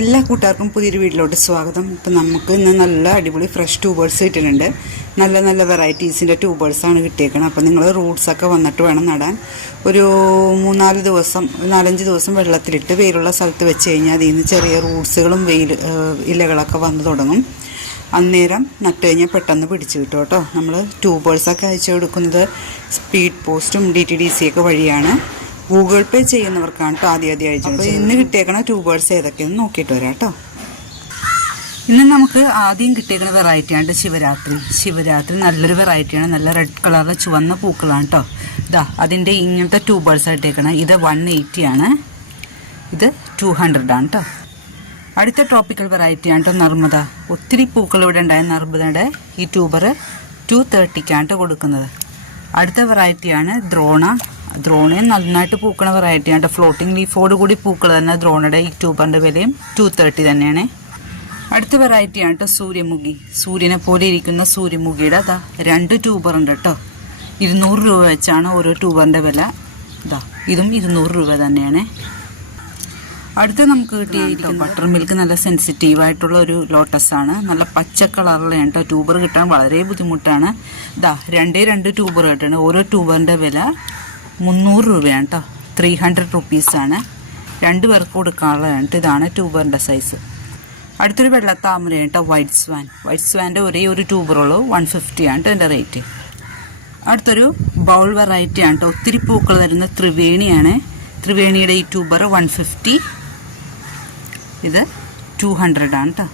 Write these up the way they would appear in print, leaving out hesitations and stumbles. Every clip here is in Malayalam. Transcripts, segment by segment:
എല്ലാ കൂട്ടുകാർക്കും പുതിയൊരു വീട്ടിലോട്ട് സ്വാഗതം. ഇപ്പം നമുക്ക് ഇന്ന് നല്ല അടിപൊളി ഫ്രഷ് ട്യൂബേഴ്സ് കിട്ടുന്നുണ്ട്. നല്ല നല്ല വെറൈറ്റീസിൻ്റെ ട്യൂബേഴ്സാണ് കിട്ടിയേക്കുന്നത്. അപ്പം നിങ്ങൾ റൂട്ട്സൊക്കെ വന്നിട്ട് വേണം നടാൻ. ഒരു 4-5 ദിവസം വെള്ളത്തിലിട്ട് വെയിലുള്ള സ്ഥലത്ത് വെച്ച് കഴിഞ്ഞാൽ അതിൽ നിന്ന് ചെറിയ റൂട്ട്സുകളും ഇലകളൊക്കെ വന്നു തുടങ്ങും. അന്നേരം നട്ട് കഴിഞ്ഞാൽ പെട്ടെന്ന് പിടിച്ചു കിട്ടും കേട്ടോ. നമ്മൾ ട്യൂബേഴ്സൊക്കെ അയച്ചു കൊടുക്കുന്നത് സ്പീഡ് പോസ്റ്റും DTDC ഒക്കെ വഴിയാണ്. ഗൂഗിൾ പേ ചെയ്യുന്നവർക്കാണ് കേട്ടോ ആദ്യം അയച്ചു. അപ്പോൾ ഇന്ന് കിട്ടിയേക്കണ ട്യൂബേഴ്സ് ഏതൊക്കെയെന്ന് നോക്കിയിട്ട് വരാം കേട്ടോ. ഇന്ന് നമുക്ക് ആദ്യം കിട്ടിയേക്കണ വെറൈറ്റിയാണ് ശിവരാത്രി നല്ലൊരു വെറൈറ്റിയാണ്. നല്ല റെഡ് കളറിൽ ചുവന്ന പൂക്കളാണ് കേട്ടോ. ഇതാ അതിൻ്റെ ഇങ്ങനത്തെ ട്യൂബേഴ്സ് ആയിട്ടേക്കണം. ഇത് 180 ആണ്, ഇത് 200 ആണ് കേട്ടോ. അടുത്ത ട്രോപ്പിക്കൽ വെറൈറ്റിയാണ് കേട്ടോ നർമ്മദ. ഒത്തിരി പൂക്കൾ ഇവിടെ ഉണ്ടായ നർമ്മദയുടെ ഈ ട്യൂബർ 230 കേട്ടോ കൊടുക്കുന്നത്. അടുത്ത വെറൈറ്റിയാണ് ദ്രോണയും നന്നായിട്ട് പൂക്കണ വെറൈറ്റിയാണ്. ഫ്ലോട്ടിംഗ് ലീഫോട് കൂടി പൂക്കൾ തന്നെ ദ്രോണയുടെ ഈ ട്യൂബറിൻ്റെ വിലയും 230 തന്നെയാണ്. അടുത്ത വെറൈറ്റിയാണ് കേട്ടോ സൂര്യനെ പോലെ ഇരിക്കുന്ന സൂര്യമുഖിയുടെ അതാ 2 ട്യൂബർ ഉണ്ട് കേട്ടോ. 200 രൂപ വെച്ചാണ് ഓരോ ട്യൂബറിൻ്റെ വില. ഇതാ ഇതും 200 രൂപ തന്നെയാണ്. അടുത്ത നമുക്ക് കിട്ടിയിരിക്കും ബട്ടർ മിൽക്ക്. നല്ല സെൻസിറ്റീവായിട്ടുള്ള ഒരു ലോട്ടസാണ്. നല്ല പച്ച കളറിലാണ് കേട്ടോ. ട്യൂബർ കിട്ടാൻ വളരെ ബുദ്ധിമുട്ടാണ്. ഇതാ 2 ട്യൂബർ കിട്ടാണ്. ഓരോ ട്യൂബറിൻ്റെ വില 300 രൂപയാണ് കേട്ടോ. 300 റുപ്പീസാണ്. 2 പേർക്ക് കൊടുക്കാനുള്ളതാണ്. ഇതാണ് ട്യൂബറിൻ്റെ സൈസ്. അടുത്തൊരു വെള്ളത്താമരയാണ് കേട്ടോ വൈറ്റ് സ്വാൻ്റെ ഒരേ ഒരു ട്യൂബറുള്ളൂ. 150 ആണ് കേട്ടോ എൻ്റെ റേറ്റ്. അടുത്തൊരു ബൗൾ വെറൈറ്റിയാണ് കേട്ടോ. ഒത്തിരി പൂക്കൾ തരുന്ന ത്രിവേണിയുടെ ഈ ട്യൂബർ 150, ഇത് 200 ആണ് കേട്ടോ.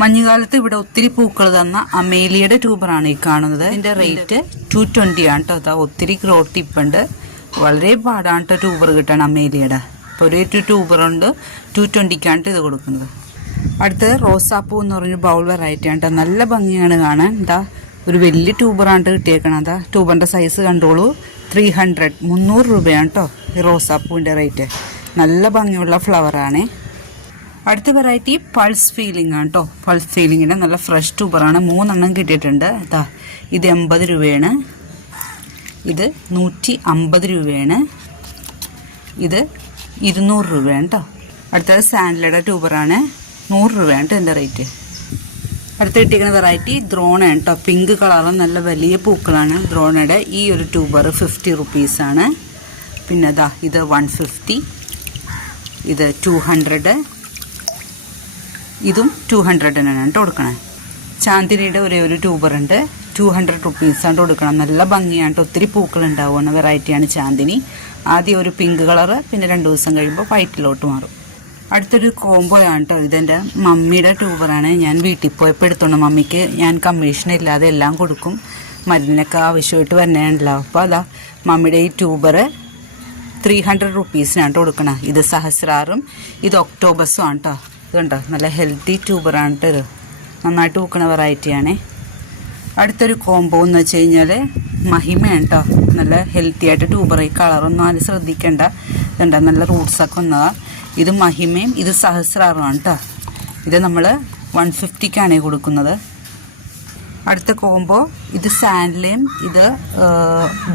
മഞ്ഞുകാലത്ത് ഇവിടെ ഒത്തിരി പൂക്കൾ തന്ന അമേലിയയുടെ ട്യൂബറാണ് ഈ കാണുന്നത്. ഇതിൻ്റെ റേറ്റ് 220 ആണ് കേട്ടോ. അതാ ഒത്തിരി ഗ്രോത്ത് ടിപ്പുണ്ട്. വളരെ പാടാണ് കേട്ടോ ട്യൂബർ കിട്ടാൻ അമേലിയയുടെ. അപ്പോൾ ഒരു ട്യൂബറുണ്ട് 220 ഇത് കൊടുക്കുന്നത്. അടുത്തത് റോസാപ്പൂ എന്ന് പറഞ്ഞൊരു ബൗൾ വെറൈറ്റിയാണ് കേട്ടോ. നല്ല ഭംഗിയാണ് കാണാൻ. എന്താ ഒരു വലിയ ട്യൂബറാണ് കിട്ടിയേക്കണം. അതാ ട്യൂബറിൻ്റെ സൈസ് കണ്ടോളൂ. 300 രൂപയാണ് കേട്ടോ ഈ റോസാപ്പൂവിൻ്റെ റേറ്റ്. നല്ല ഭംഗിയുള്ള ഫ്ലവറാണ്. അടുത്ത വെറൈറ്റി പൾസ് ഫീലിംഗ് ആണ് കേട്ടോ. പൾസ് ഫീലിങ്ങിൻ്റെ നല്ല ഫ്രഷ് ട്യൂബറാണ്. 3 എണ്ണം കിട്ടിയിട്ടുണ്ട്. ഇതാ ഇത് 80 രൂപയാണ്, ഇത് 150 രൂപയാണ്, ഇത് 200 രൂപയാണ് കേട്ടോ. അടുത്തത് സാൻഡലയുടെ ട്യൂബറാണ്. 100 രൂപയാണ് കേട്ടോ എൻ്റെ റേറ്റ്. അടുത്ത് കിട്ടിയിരിക്കുന്ന വെറൈറ്റി ദ്രോണയാണ് കേട്ടോ. പിങ്ക് കളറും നല്ല വലിയ പൂക്കളാണ്. ദ്രോണയുടെ ഈ ഒരു ട്യൂബർ 50 റുപ്പീസാണ്. പിന്നെ ഇതാ ഇത് 150, ഇത് 200, ഇതും 200 തന്നെയാണ് കേട്ടോ കൊടുക്കണേ. ചാന്ദിനിയുടെ ഒരേ ഒരു ട്യൂബറുണ്ട്. 200 റുപ്പീസാണ് കൊടുക്കണം. നല്ല ഭംഗിയാണ് കേട്ടോ. ഒത്തിരി പൂക്കൾ ഉണ്ടാവുന്ന വെറൈറ്റിയാണ് ചാന്ദിനി. ആദ്യം ഒരു പിങ്ക് കളറ്, പിന്നെ 2 ദിവസം കഴിയുമ്പോൾ വൈറ്റിലോട്ട് മാറും. അടുത്തൊരു കോംബോയാണ് കേട്ടോ. ഇതെൻ്റെ മമ്മിയുടെ ട്യൂബറാണ്. ഞാൻ വീട്ടിൽ പോയപ്പോൾ എടുത്തോണ്ട് മമ്മിക്ക് ഞാൻ കമ്മീഷൻ ഇല്ലാതെ എല്ലാം കൊടുക്കും. മരുന്നിനൊക്കെ ആവശ്യമായിട്ട് വരണേണ്ടല്ലോ. അപ്പോൾ അതാ മമ്മിയുടെ ഈ ട്യൂബർ 300 റുപ്പീസിനാണ് കൊടുക്കണം. ഇത് സഹസ്രാറും ഇത് ഒക്ടോബസും ആണ് കേട്ടോ. ഇതുണ്ടോ നല്ല ഹെൽത്തി ട്യൂബറാണ് കേട്ടോ. ഇത് നന്നായിട്ട് പൂക്കണ വെറൈറ്റിയാണ്. അടുത്തൊരു കോംബോ എന്ന് വെച്ച് കഴിഞ്ഞാൽ മഹിമയാണ് കേട്ടോ. നല്ല ഹെൽത്തി ആയിട്ട് ട്യൂബർ. ഈ കളറൊന്നും ആരും ശ്രദ്ധിക്കേണ്ട. ഇതുണ്ടോ നല്ല റൂട്ട്സൊക്കെ വന്നതാണ്. ഇത് മഹിമയും ഇത് സഹസ്രാറുമാണ് കേട്ടോ. ഇത് നമ്മൾ 150 കൊടുക്കുന്നത്. അടുത്ത കോംബോ ഇത് സാൻഡലയും ഇത്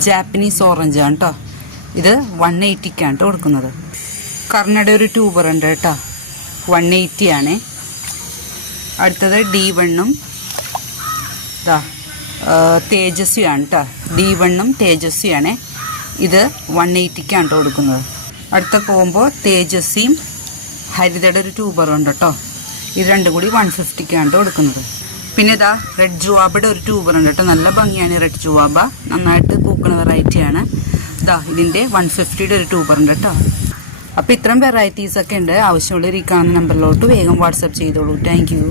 ജാപ്പനീസ് ഓറഞ്ചാണ് കേട്ടോ. ഇത് 180 കേട്ടോ കൊടുക്കുന്നത്. കർണയുടെ ഒരു ട്യൂബർ ഉണ്ട് കേട്ടോ. 180 ആണ്. അടുത്തത് D1ഉം ഇതാ തേജസ്വിയാണ് കേട്ടോ. D1ഉം തേജസ്വിയാണ്. ഇത് 180 കേട്ടോ കൊടുക്കുന്നത്. അടുത്ത കോംബോ തേജസ്വിയും ഹരിതയുടെ ഒരു ട്യൂബറും ഉണ്ട് കേട്ടോ. ഇത് രണ്ടും കൂടി 150 കേട്ടോ കൊടുക്കുന്നത്. പിന്നെ ഇതാ റെഡ് ജുവാബയുടെ ഒരു ട്യൂബർ ഉണ്ട് കേട്ടോ. നല്ല ഭംഗിയാണ് റെഡ് ജുവാബ. നന്നായിട്ട് പൂക്കണ വെറൈറ്റിയാണ്. ഇതാ ഇതിൻ്റെ 150യുടെ ഒരു ട്യൂബർ ഉണ്ട് കേട്ടോ. അപ്പോൾ ഇത്തരം വെറൈറ്റീസൊക്കെ ഉണ്ട്. ആവശ്യമുള്ളവർ ഈ കാണുന്ന നമ്പറിലോട്ട് വേഗം വാട്സപ്പ് ചെയ്തോളൂ. Thank you.